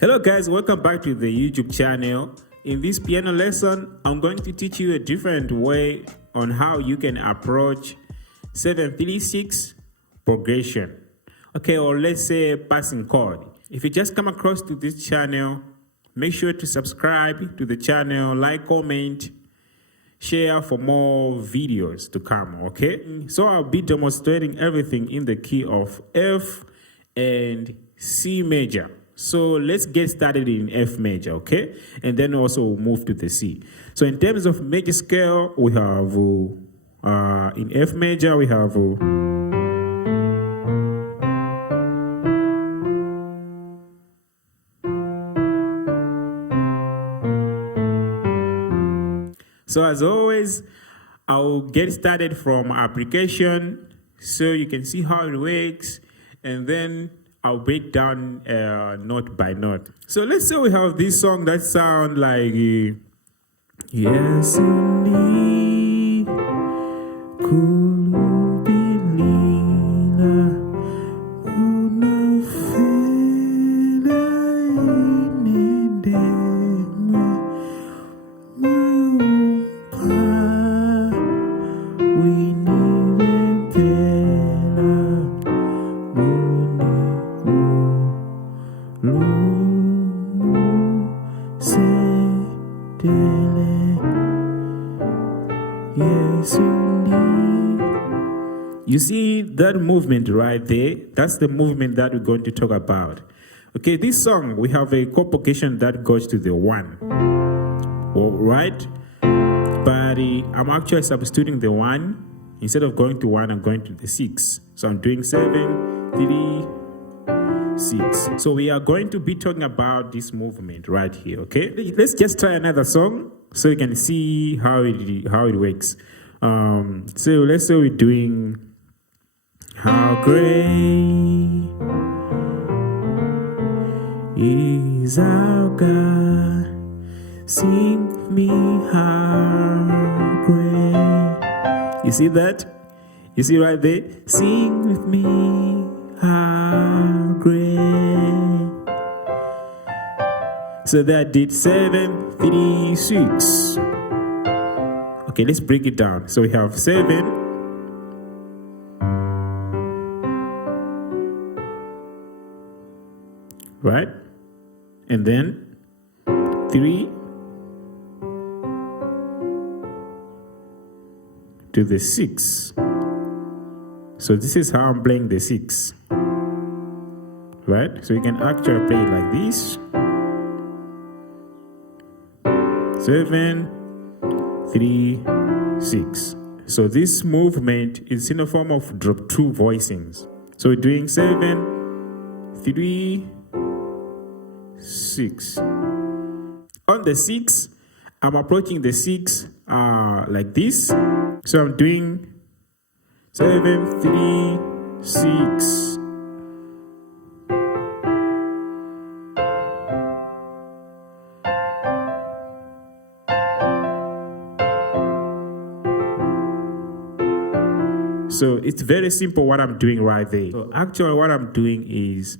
Hello guys, welcome back to the YouTube channel. In this piano lesson, I'm going to teach you a different way on how you can approach 7-3-6 progression. Okay, or let's say passing chord. If you just come across to this channel, make sure to subscribe to the channel, like, comment, share for more videos to come, okay? So I'll be demonstrating everything in the key of F and C major. So let's get started in F major, okay? And then also we'll move to the C. So in terms of major scale, we have, in F major, we have, so as always, I'll get started from application so you can see how it works, and then I'll break down note by note. So let's say we have this song that sound like yes indeed could be lila una fela inedema we need bella You see that movement right there? That's the movement that we're going to talk about. Okay, this song, we have a chord progression that goes to the 1. All right? But I'm actually substituting the 1. Instead of going to 1, I'm going to the 6. So I'm doing 7, 3, 6. So we are going to be talking about this movement right here, okay? Let's just try another song so you can see how it works. So let's say we're doing how great is our God, sing me how great. You see that? You see right there? Sing with me how great. So that did 7, 3, 6. Okay, let's break it down. So we have 7. Right? And then 3 to the 6. So this is how I'm playing the 6. Right? So you can actually play it like this. 7, 3, 6. So this movement is in the form of drop 2 voicings. So we're doing 7, 3, 6. On the 6, I'm approaching the 6 like this. So I'm doing 7, 3, 6. So it's very simple what I'm doing right there. So actually what I'm doing is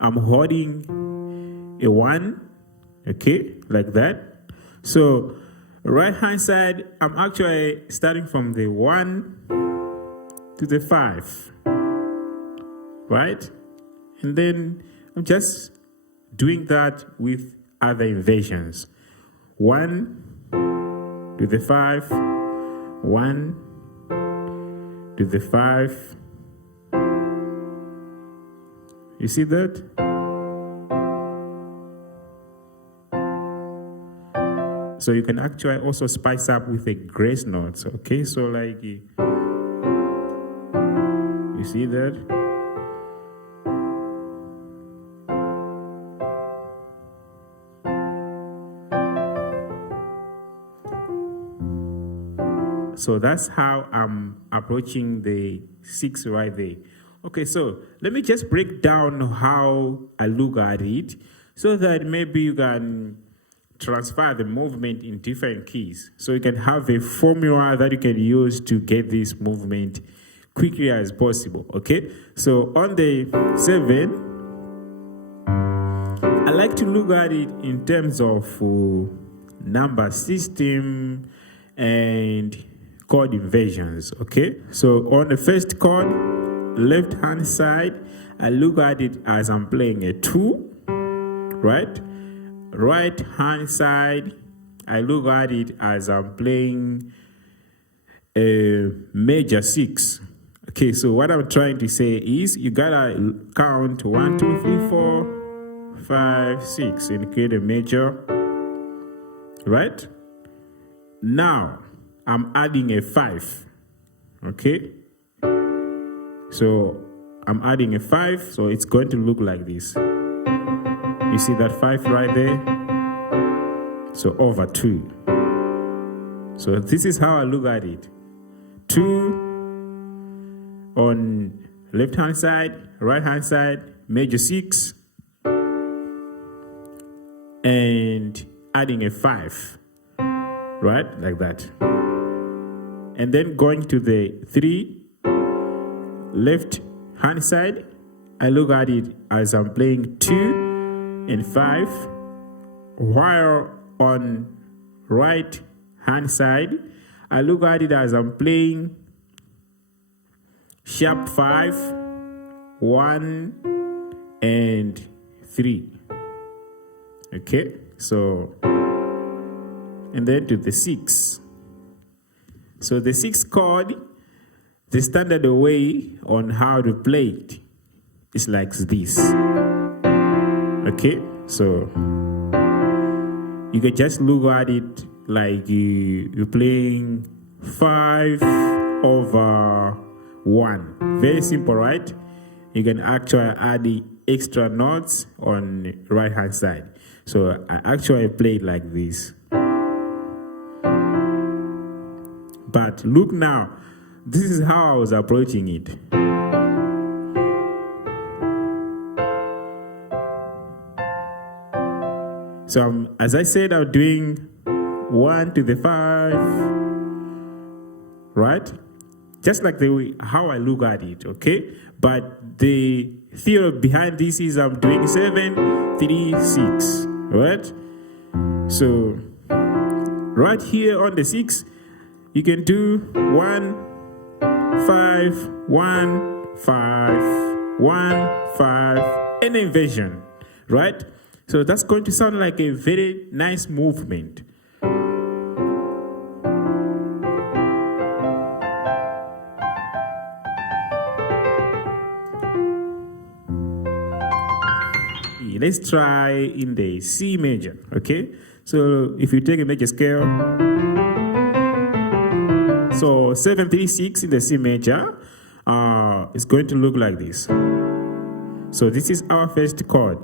I'm holding a 1, okay, like that. So right hand side, I'm actually starting from the 1 to the 5, right? And then I'm just doing that with other inversions. 1 to the 5, 1 to the 5. You see that? So you can actually also spice up with a grace notes, okay? So like, you see that? So that's how I'm approaching the 6 right there. Okay, so let me just break down how I look at it so that maybe you can transfer the movement in different keys. So you can have a formula that you can use to get this movement quickly as possible, okay? So on the 7, I like to look at it in terms of number system and chord inversions. Okay, so on the first chord, left hand side, I look at it as I'm playing a 2, right? Right hand side, I look at it as I'm playing a major 6. Okay, so what I'm trying to say is you gotta count 1, 2, 3, 4, 5, 6 and create a major, right? Now I'm adding a 5. Okay, so I'm adding a 5, so it's going to look like this. You see that 5 right there? So over 2. So this is how I look at it. 2 on left hand side, right hand side, major 6, and adding a 5, right? Like that. And then going to the 3, left hand side, I look at it as I'm playing 2 and 5, while on right hand side, I look at it as I'm playing sharp 5, 1, and 3. Okay, so, and then to the 6. So the 6th chord, the standard way on how to play it is like this. Okay, so you can just look at it like you're playing 5 over 1. Very simple, right? You can actually add the extra notes on the right hand side. So I actually play it like this. But look now, this is how I was approaching it. So as I said, I'm doing 1 to the 5, right? Just like the way how I look at it, okay? But the theory behind this is I'm doing 7, 3, 6, right? So right here on the 6, you can do 1, 5, 1, 5, 1, 5, and inversion, right? So that's going to sound like a very nice movement. Let's try in the C major, okay? So if you take a major scale, so 7, 3, 6 in the C major, it's going to look like this. So this is our first chord.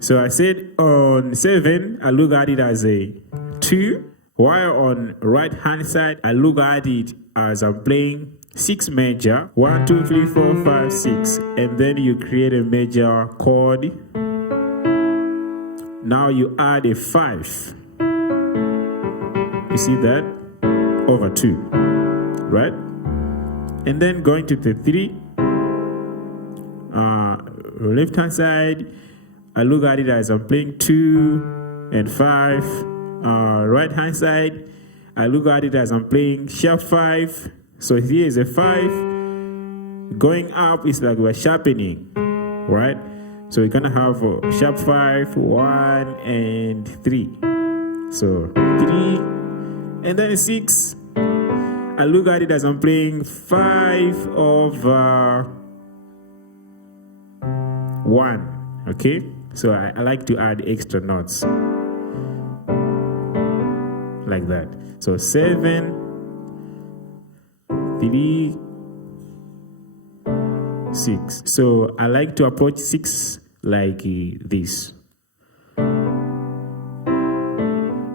So I said on 7, I look at it as a 2, while on right hand side, I look at it as I'm playing 6 major, 1, 2, 3, 4, 5, 6, and then you create a major chord. Now you add a 5. You see that? Over 2, right? And then going to the 3, left hand side, I look at it as I'm playing 2 and 5. Right hand side, I look at it as I'm playing sharp 5. So here is a 5. Going up is like we're sharpening, right? So we're gonna have sharp 5, 1, and 3. So 3, and then 6. I look at it as I'm playing 5 over 1. Okay, so I like to add extra notes like that. So 7, 3, 6. So I like to approach 6 like this.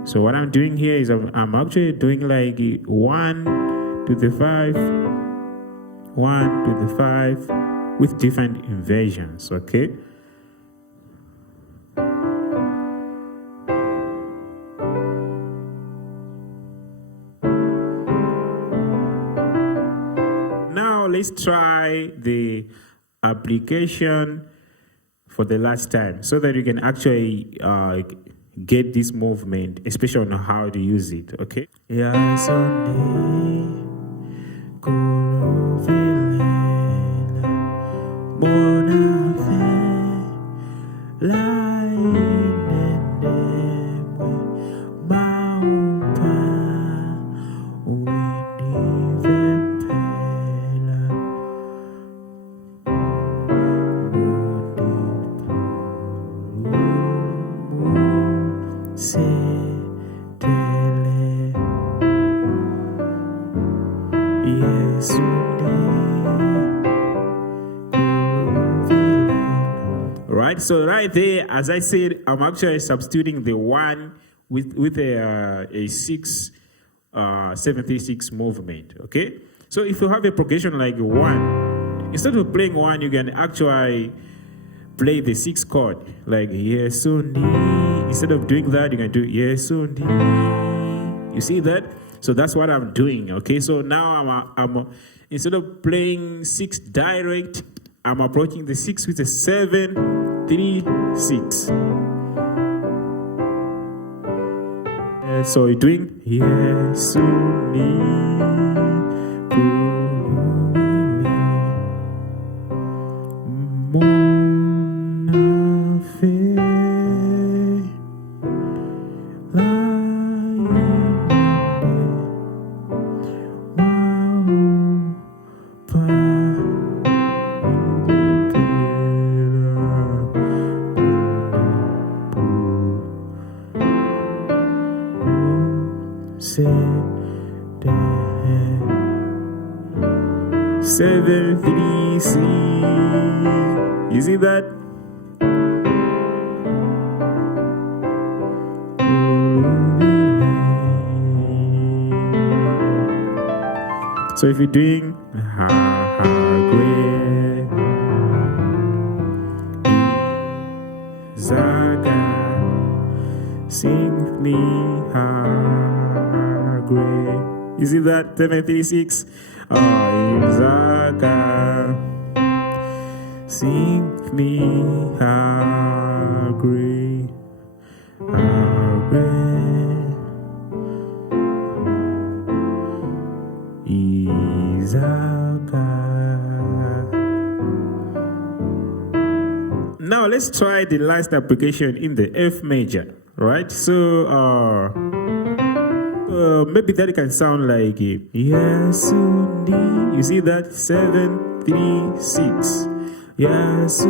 So what I'm doing here is I'm actually doing like 1 to the 5, 1 to the 5 with different inversions, okay? Now let's try the application for the last time so that you can actually get this movement, especially on how to use it. Okay. Yeah, Sunday, Right, so right there, as I said, I'm actually substituting the 1 with a 6 736 movement. Okay, so if you have a progression like 1, instead of playing 1, you can actually play the 6 chord, like yes only. Instead of doing that, you can do yes only. You see that? So that's what I'm doing. Okay, so now I'm instead of playing 6 direct, I'm approaching the 6 with a 7 3 6. So you're doing yes Seven, 3, 6. You see that? So if you're doing Zaga, sing me you see that? 736. Zaga, sing me great. Now let's try the last application in the F major, right? So maybe that can sound like yes, you see that? 7 3 6. Yes,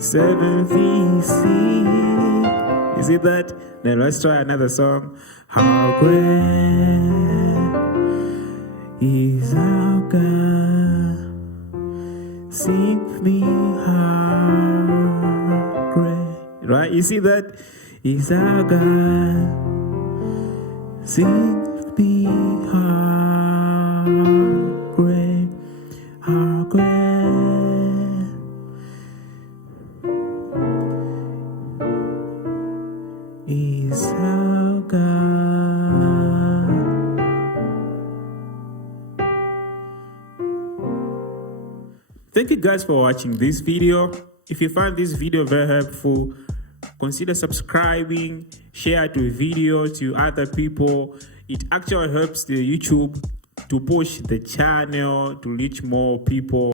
Seven, 3, 6. You see that? Then let's try another song. How great is our God? Sing me how great. Right? You see that? Is our God? Sing me how great, how great. Is our God. Thank you guys for watching this video. If you find this video very helpful, consider subscribing, share the video to other people. It actually helps the YouTube to push the channel to reach more people.